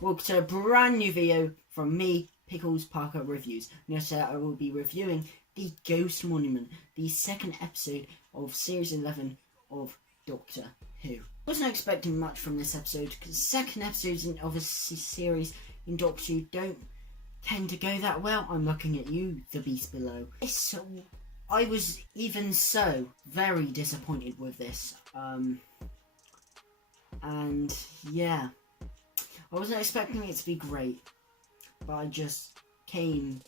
welcome to a brand new video from me, Pickles Parker Reviews. Now today I will be reviewing the Ghost Monument, the second episode of Series 11 of Doctor Who. I wasn't expecting much from this episode, because second episodes of a series in Doctor Who don't tend to go that well. I'm looking at you, the beast below. I was even so very disappointed with this. And yeah, I wasn't expecting it to be great, but I just came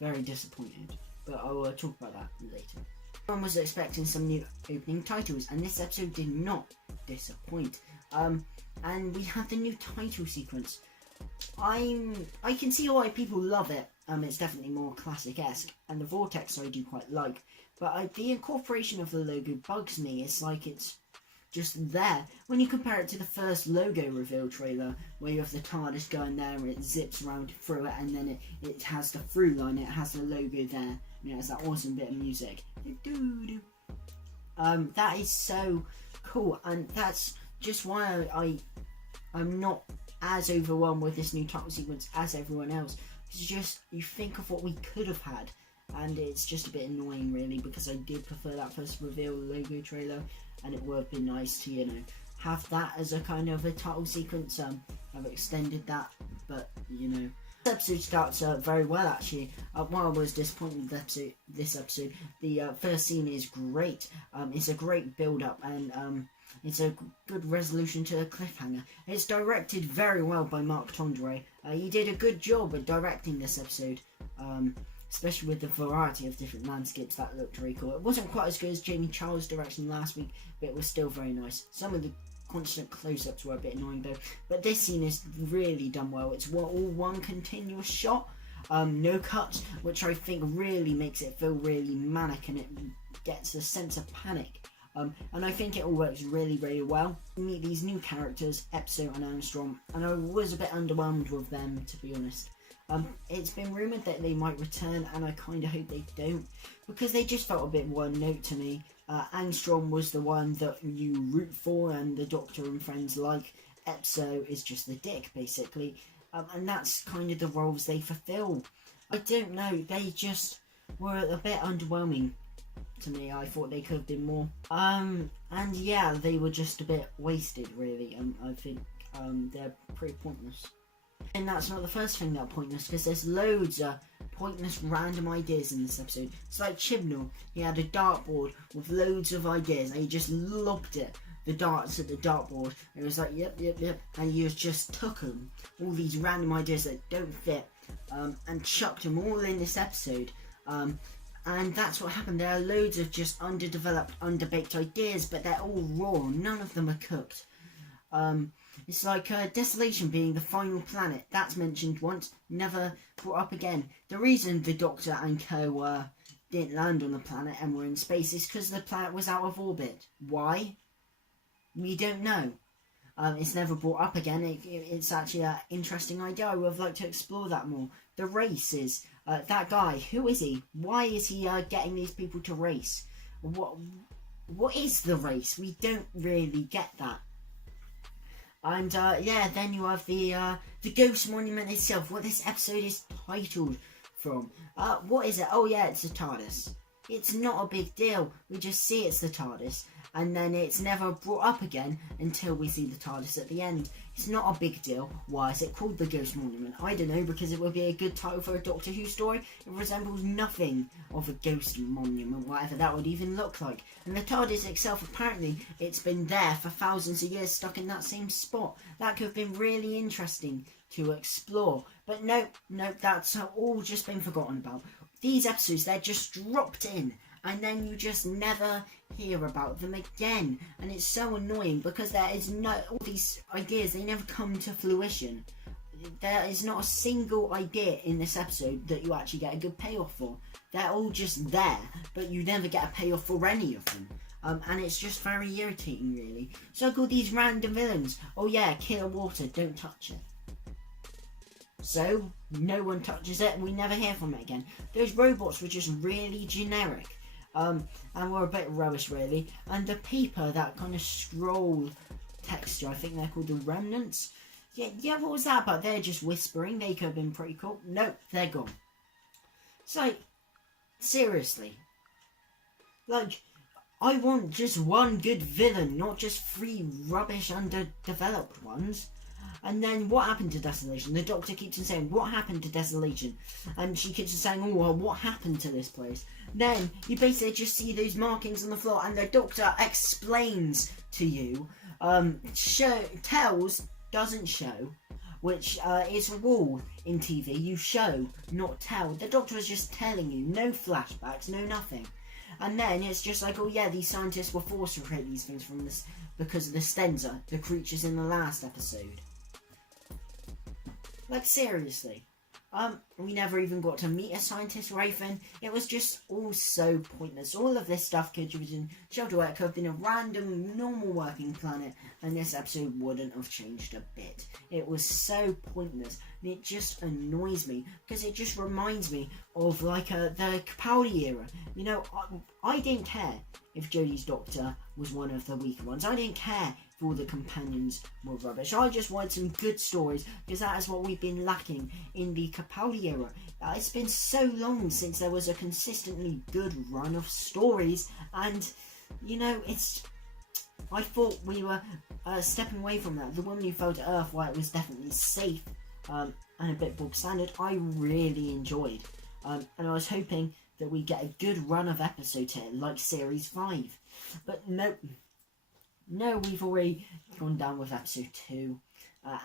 very disappointed. But I will talk about that later. Everyone was expecting some new opening titles, and this episode did not disappoint. And we have the new title sequence. I can see why people love it. It's definitely more classic-esque, and the vortex I do quite like. But the incorporation of the logo bugs me. It's like it's just there. When you compare it to the first logo reveal trailer, where you have the TARDIS going there and it zips around through it, and then it has the through line, it has the logo there, and it has that awesome bit of music. That is so cool, and that's just why I'm not as overwhelmed with this new title sequence as everyone else. It's just, you think of what we could have had, and it's just a bit annoying really, because I did prefer that first reveal logo trailer, and it would have been nice to, you know, have that as a kind of a title sequence. I've extended that, but you know, this episode starts very well actually. While I was disappointed with this episode, the first scene is great. It's a great build up, and it's a good resolution to a cliffhanger. It's directed very well by Mark Tondre. He did a good job at directing this episode, especially with the variety of different landscapes. That looked really cool. It wasn't quite as good as Jamie Charles' direction last week, but it was still very nice. Some of the constant close-ups were a bit annoying though, but this scene is really done well. It's all one continuous shot, no cuts, which I think really makes it feel really manic, and it gets a sense of panic. And I think it all works really, really well. We meet these new characters, Epso and Armstrong, and I was a bit underwhelmed with them, to be honest. It's been rumoured that they might return, and I kind of hope they don't, because they just felt a bit one note to me. Armstrong was the one that you root for and the Doctor and friends like. Epso is just the dick, basically. And that's kind of the roles they fulfill. I don't know, they just were a bit underwhelming to me. I thought they could have been more. And yeah, they were just a bit wasted, really. I think they're pretty pointless. And that's not the first thing that pointless, because there's loads of pointless random ideas in this episode. It's like Chibnall. He had a dartboard with loads of ideas, and he just lobbed the darts at the dartboard. And it was like, yep, and he just took them, all these random ideas that don't fit, and chucked them all in this episode. And that's what happened. There are loads of just underdeveloped, underbaked ideas, but they're all raw. None of them are cooked. It's like Desolation being the final planet. That's mentioned once, never brought up again. The reason the Doctor and co didn't land on the planet and were in space is because the planet was out of orbit. Why? We don't know. It's never brought up again. It's actually an interesting idea. I would have liked to explore that more. The race is that guy. Who is he? Why is he getting these people to race? What is the race? We don't really get that. And yeah, then you have the Ghost Monument itself, what this episode is titled from. What is it? Oh yeah, it's a TARDIS. It's not a big deal. We just see it's the TARDIS, and then it's never brought up again until we see the TARDIS at the end. It's not a big deal. Why is it called the Ghost Monument? I don't know, because it would be a good title for a Doctor Who story. It resembles nothing of a ghost monument, whatever that would even look like. And the TARDIS itself, apparently, it's been there for thousands of years, stuck in that same spot. That could have been really interesting to explore. But nope, that's all just been forgotten about. These episodes, they're just dropped in, and then you just never hear about them again. And it's so annoying, because there is all these ideas, they never come to fruition. There is not a single idea in this episode that you actually get a good payoff for. They're all just there, but you never get a payoff for any of them. And it's just very irritating, really. So I call these random villains. Oh yeah, Killer Water, don't touch it. So, no one touches it, and we never hear from it again. Those robots were just really generic. And were a bit rubbish, really. And the paper, that kind of scroll texture, I think they're called the remnants. Yeah, what was that about? They're just whispering. They could have been pretty cool. Nope, they're gone. It's like, seriously. Like, I want just one good villain, not just 3 rubbish underdeveloped ones. And then what happened to Desolation? The Doctor keeps on saying, what happened to Desolation? And she keeps on saying, oh, well, what happened to this place? Then you basically just see those markings on the floor, and the Doctor explains to you, tells, doesn't show, which is a rule in TV. You show, not tell. The Doctor is just telling you, no flashbacks, no nothing. And then it's just like, oh yeah, these scientists were forced to create these things from this because of the Stenza, the creatures in the last episode. Like, seriously. We never even got to meet a scientist or anything. It was just all so pointless. All of this stuff could have been shelter work, could have been a random, normal working planet, and this episode wouldn't have changed a bit. It was so pointless, and it just annoys me, because it just reminds me of, like, the Capaldi era. You know, I didn't care if Jodie's Doctor was one of the weaker ones. I didn't care if all the companions were rubbish. I just wanted some good stories, because that is what we've been lacking in the Capaldi era. It's been so long since there was a consistently good run of stories, and, you know, I thought we were stepping away from that. The Woman Who Fell to Earth, while it was definitely safe and a bit bog standard, I really enjoyed. And I was hoping that we get a good run of episodes here, like Series 5. But no, we've already gone down with episode 2.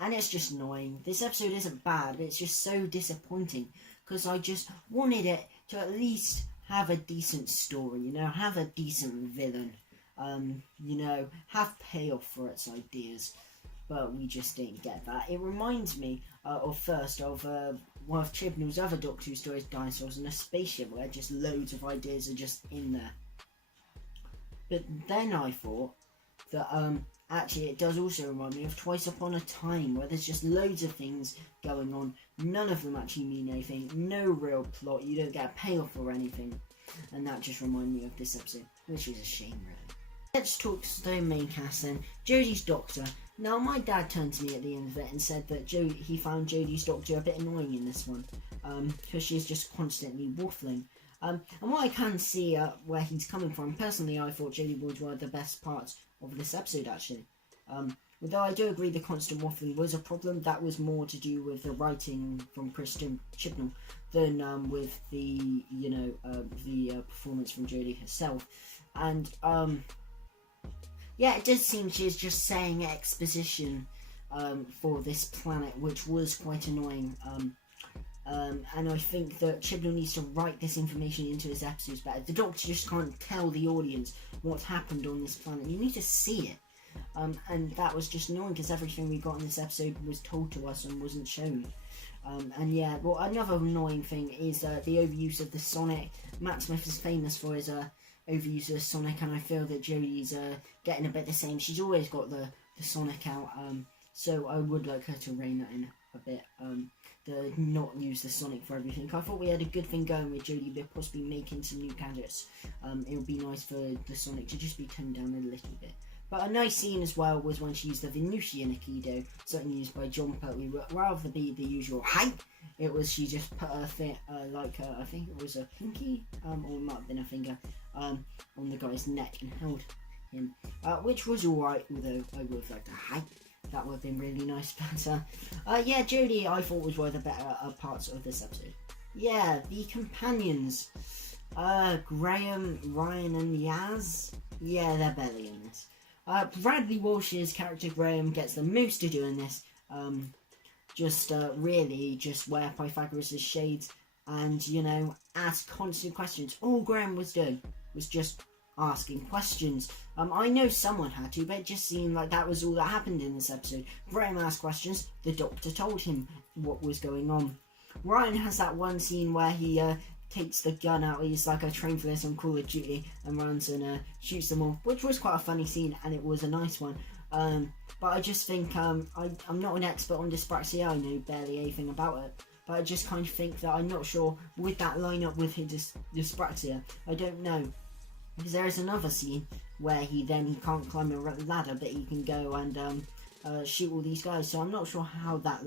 And it's just annoying. This episode isn't bad, but it's just so disappointing, because I just wanted it to at least have a decent story, you know, have a decent villain, you know, have payoff for its ideas. But we just didn't get that. It reminds me of one of Chibnall's other Doctor Who stories, Dinosaurs in a Spaceship, where just loads of ideas are just in there. But then I thought that actually it does also remind me of Twice Upon a Time, where there's just loads of things going on, none of them actually mean anything, no real plot, you don't get a payoff or anything, and that just reminded me of this episode, which is a shame really. Let's talk the main cast then. Jodie's Doctor. Now, my dad turned to me at the end of it and said that he found Jodie's Doctor a bit annoying in this one, because she's just constantly waffling. And what I can see where he's coming from, personally I thought Jodie was one of the best parts of this episode actually. Although I do agree the constant waffling was a problem, that was more to do with the writing from Christian Chibnall than with the, you know, the performance from Jodie herself. And yeah, it does seem she's just saying exposition for this planet, which was quite annoying. And I think that Chibnall needs to write this information into his episodes better. The Doctor just can't tell the audience what happened on this planet. You need to see it. And that was just annoying, because everything we got in this episode was told to us and wasn't shown. And yeah, well, another annoying thing is the overuse of the Sonic. Matt Smith is famous for his overuse of the Sonic, and I feel that Jodie's getting a bit the same. She's always got the Sonic out, so I would like her to rein that in a bit. The not use the Sonic for everything. I thought we had a good thing going with Jodie, but possibly making some new gadgets. It would be nice for the Sonic to just be toned down a little bit. But a nice scene as well was when she used the Venusian Aikido, something used by John Pertwee. Rather than be the usual "hi," it was she just put her I think it was a pinky, or it might have been a finger, on the guy's neck and held him, which was alright. Although I would have liked a "hi." That would have been really nice. But yeah, Jodie I thought was one of the better parts of this episode. Yeah, the companions, Graham, Ryan, and Yaz. Yeah, they're barely in this. Bradley Walsh's character Graham gets the most to do in this. Really just wear Pythagoras' shades and, you know, ask constant questions. All Graham was doing was just asking questions. I know someone had to, but it just seemed like that was all that happened in this episode. Graham asked questions, the Doctor told him what was going on. Ryan has that one scene where he takes the gun out, he's like a train for this on Call of Duty, and runs and shoots them all, which was quite a funny scene, and it was a nice one. But I just think, I'm not an expert on dyspraxia, I know barely anything about it, but I just kind of think that I'm not sure with that line-up with his dyspraxia, I don't know. Because there is another scene where he can't climb a ladder, but he can go and shoot all these guys. So I'm not sure how that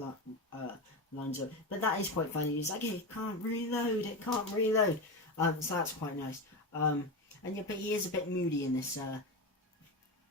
lines up, but that is quite funny. He's like, it can't reload, it can't reload. So that's quite nice. And yeah, but he is a bit moody in this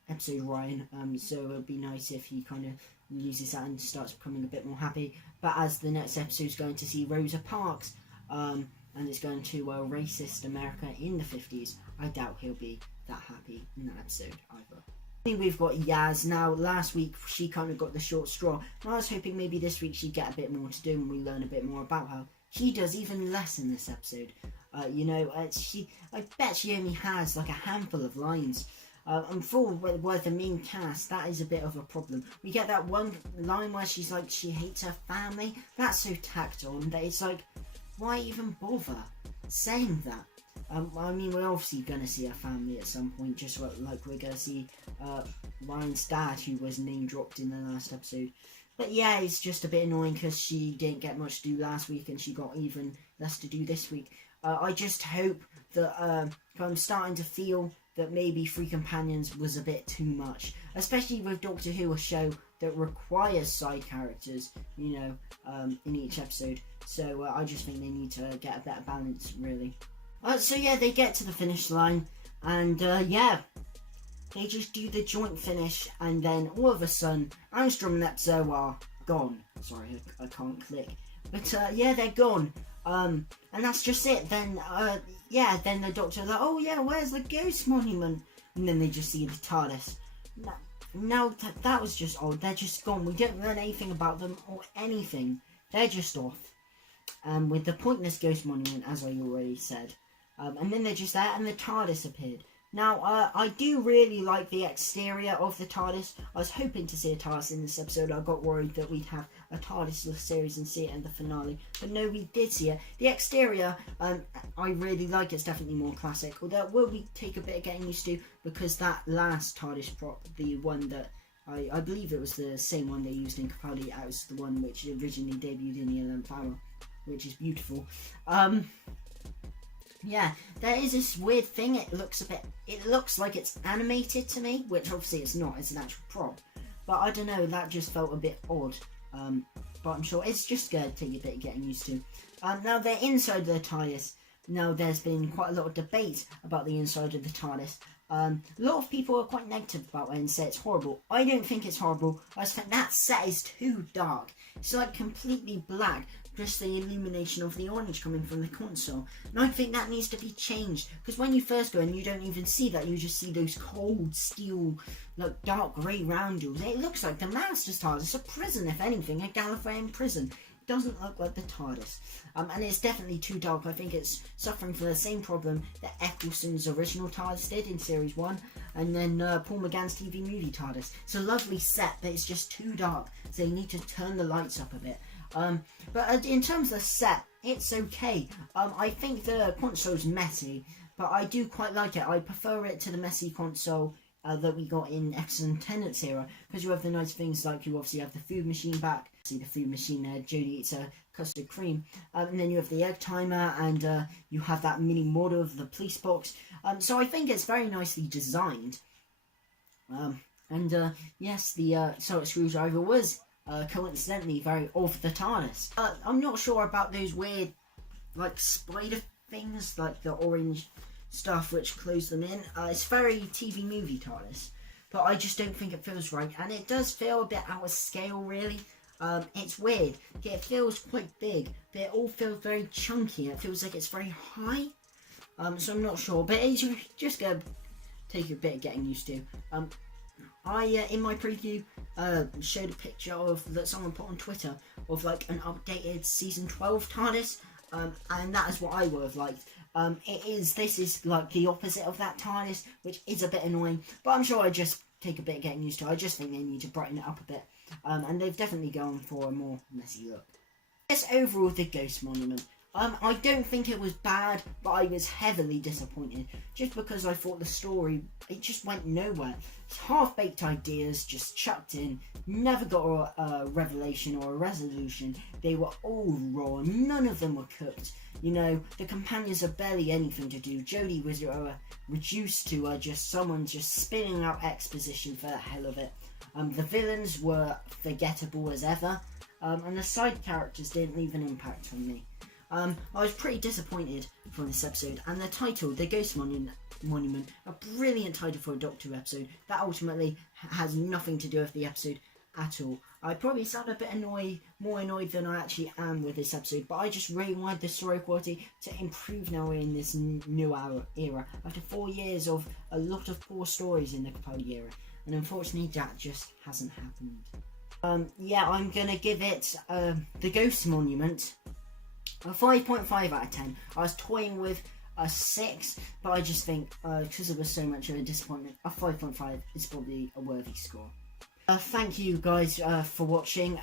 episode, Ryan. So it would be nice if he kind of loses that and starts becoming a bit more happy. But as the next episode is going to see Rosa Parks, and it's going to racist America in the 50s, I doubt he'll be that happy in that episode either. We've got Yaz. Now, last week she kind of got the short straw. And I was hoping maybe this week she'd get a bit more to do and we learn a bit more about her. She does even less in this episode. You know, I bet she only has like a handful of lines. And for the main cast, that is a bit of a problem. We get that one line where she's like, she hates her family. That's so tacked on that it's like, why even bother saying that? I mean, we're obviously going to see her family at some point, just like we're going to see Ryan's dad, who was name dropped in the last episode. But yeah, it's just a bit annoying because she didn't get much to do last week and she got even less to do this week. I just hope that I'm starting to feel that maybe Free Companions was a bit too much, especially with Doctor Who, a show that requires side characters, you know, in each episode. So I just think they need to get a better balance, really. So yeah, they get to the finish line, and yeah, they just do the joint finish, and then all of a sudden, Armstrong and Epzo are gone. Sorry, I can't click. But yeah, they're gone. And that's just it. Then yeah, then the Doctor's like, oh yeah, where's the ghost monument? And then they just see the TARDIS. No, that was just odd. They're just gone. We don't learn anything about them or anything. They're just off. With the pointless ghost monument, as I already said. And then they're just there, and the TARDIS appeared. Now, I do really like the exterior of the TARDIS. I was hoping to see a TARDIS in this episode. I got worried that we'd have a TARDIS series and see it in the finale. But no, we did see it. The exterior, I really like. It's definitely more classic. Although it will take a bit of getting used to, because that last TARDIS prop, the one that I believe it was the same one they used in Capaldi, that was the one which originally debuted in the 11th Hour, which is beautiful. Yeah, there is this weird thing. It looks like it's animated to me, which obviously it's not. It's an actual prop. But I don't know, that just felt a bit odd. But I'm sure it's just going to take a bit of getting used to. Now they're inside the TARDIS. Now there's been quite a lot of debate about the inside of the TARDIS. A lot of people are quite negative about it and say it's horrible. I don't think it's horrible. I just think that set is too dark. It's like completely black. Just the illumination of the orange coming from the console. And I think that needs to be changed. Because when you first go in, you don't even see that. You just see those cold steel, like dark grey roundels. It looks like the Master's TARDIS. It's a prison, if anything. A Gallifreyan prison. It doesn't look like the TARDIS. And it's definitely too dark. I think it's suffering from the same problem that Eccleston's original TARDIS did in Series 1. And then Paul McGann's TV movie TARDIS. It's a lovely set, but it's just too dark. So you need to turn the lights up a bit. But in terms of the set, it's okay. I think the console's messy, but I do quite like it. I prefer it to the messy console that we got in Excellent Tenants era, because you have the nice things like you obviously have the food machine back. See the food machine there, Jodie eats a custard cream, and then you have the egg timer, and you have that mini model of the police box. So I think it's very nicely designed. Yes, the sonic screwdriver was coincidentally very of the TARDIS. I'm not sure about those weird like spider things, like the orange stuff which close them in. It's very TV movie TARDIS, but I just don't think it feels right, and it does feel a bit out of scale, really. It's weird. It feels quite big, but it all feels very chunky. It feels like it's very high. So I'm not sure, but it's just gonna take a bit of getting used to. I in my preview showed a picture of that someone put on Twitter of like an updated season 12 TARDIS, and that is what I would have liked. This is like the opposite of that TARDIS, which is a bit annoying, but I'm sure I just take a bit of getting used to. I just think they need to brighten it up a bit, and they've definitely gone for a more messy look. Yes, overall the Ghost Monument. I don't think it was bad, but I was heavily disappointed, just because I thought the story, it just went nowhere. Half-baked ideas just chucked in, never got a revelation or a resolution. They were all raw, none of them were cooked. You know, the companions have barely anything to do. Jodie was reduced to just someone just spinning out exposition for the hell of it. The villains were forgettable as ever, and the side characters didn't leave an impact on me. I was pretty disappointed from this episode, and the title, The Ghost Monument, a brilliant title for a Doctor Who episode that ultimately has nothing to do with the episode at all. I probably sound a bit more annoyed than I actually am with this episode, but I just really wanted the story quality to improve now in this new era, after 4 years of a lot of poor stories in the Capaldi era, and unfortunately that just hasn't happened. Yeah, I'm gonna give it The Ghost Monument a 5.5 out of 10. I was toying with a 6, but I just think because it was so much of a disappointment, a 5.5 is probably a worthy score. Thank you guys for watching.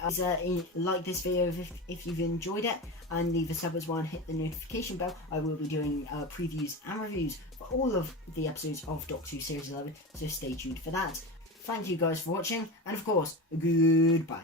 Like this video if you've enjoyed it, and leave a sub as well and hit the notification bell. I will be doing previews and reviews for all of the episodes of Doctor Who Series 11, so stay tuned for that. Thank you guys for watching, and of course, goodbye.